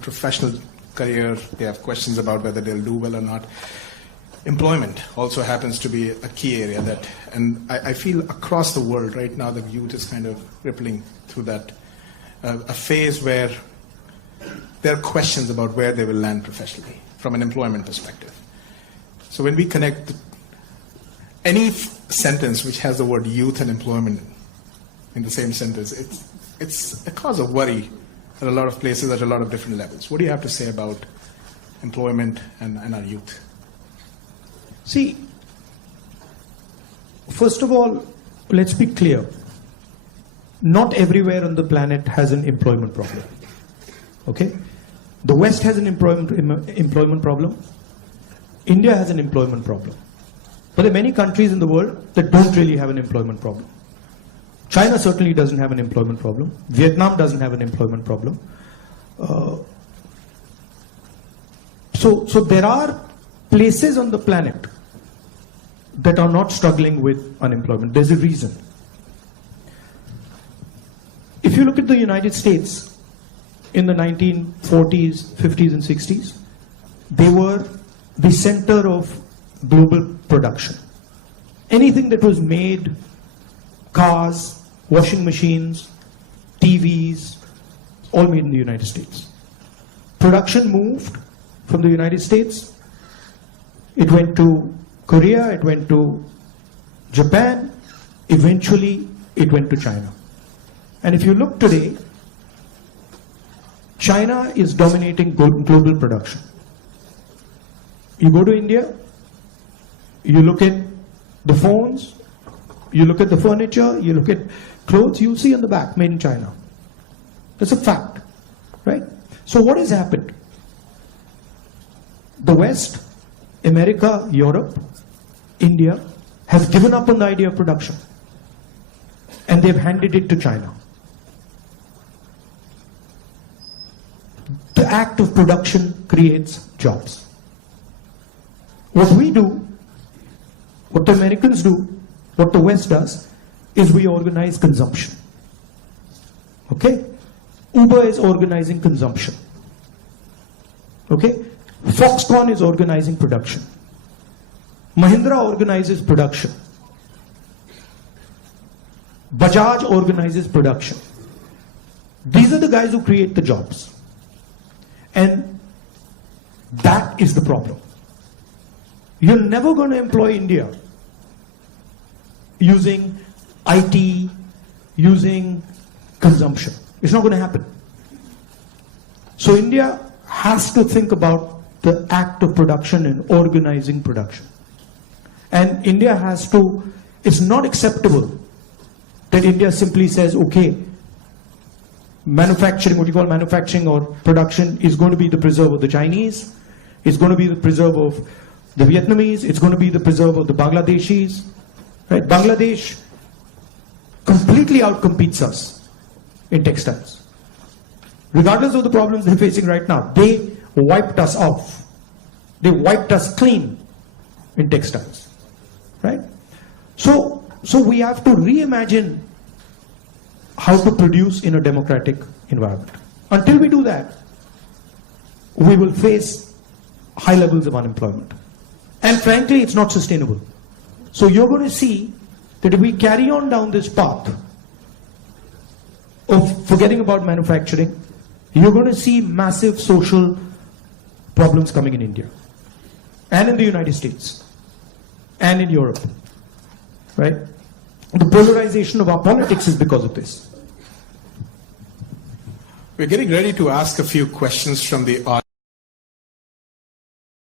professional career, they have questions about whether they'll do well or not. Employment also happens to be a key area and I feel across the world right now the youth is kind of rippling through that, a phase where there are questions about where they will land professionally from an employment perspective. So when we connect any sentence which has the word youth and employment in the same sentence, it's a cause of worry at a lot of places at a lot of different levels. What do you have to say about employment and our youth? See, first of all, let's be clear. Not everywhere on the planet has an employment problem. Okay? The West has an employment problem. India has an employment problem. But there are many countries in the world that don't really have an employment problem. China certainly doesn't have an employment problem. Vietnam doesn't have an employment problem. So there are places on the planet that are not struggling with unemployment. There's a reason. If you look at the United States in the 1940s, 50s and 60s, they were the center of global production. Anything that was made, cars, washing machines, TVs, all made in the United States. Production moved from the United States. It went to Korea, it went to Japan, eventually it went to China. And if you look today, China is dominating global production. You go to India, you look at the phones, you look at the furniture, you look at clothes, you'll see on the back, made in China. That's a fact, right? So what has happened? The West, America, Europe, India has given up on the idea of production and they've handed it to China. The act of production creates jobs. What we do, what the Americans do, what the West does, is we organize consumption. Okay? Uber is organizing consumption. Okay? Foxconn is organizing production. Mahindra organizes production. Bajaj organizes production. These are the guys who create the jobs. And that is the problem. You're never going to employ India using IT, using consumption. It's not going to happen. So India has to think about the act of production and organizing production. And India has to, it's not acceptable that India simply says, okay, manufacturing, what you call manufacturing or production is going to be the preserve of the Chinese, it's going to be the preserve of the Vietnamese, it's going to be the preserve of the Bangladeshis. Right? Bangladesh completely outcompetes us in textiles. Regardless of the problems they're facing right now, they wiped us off. They wiped us clean in textiles. Right? So we have to reimagine how to produce in a democratic environment. Until we do that, we will face high levels of unemployment. And frankly, it's not sustainable. So you're going to see that if we carry on down this path of forgetting about manufacturing, you're going to see massive social problems coming in India and in the United States and in Europe, right? The polarization of our politics is because of this. We're getting ready to ask a few questions from the audience.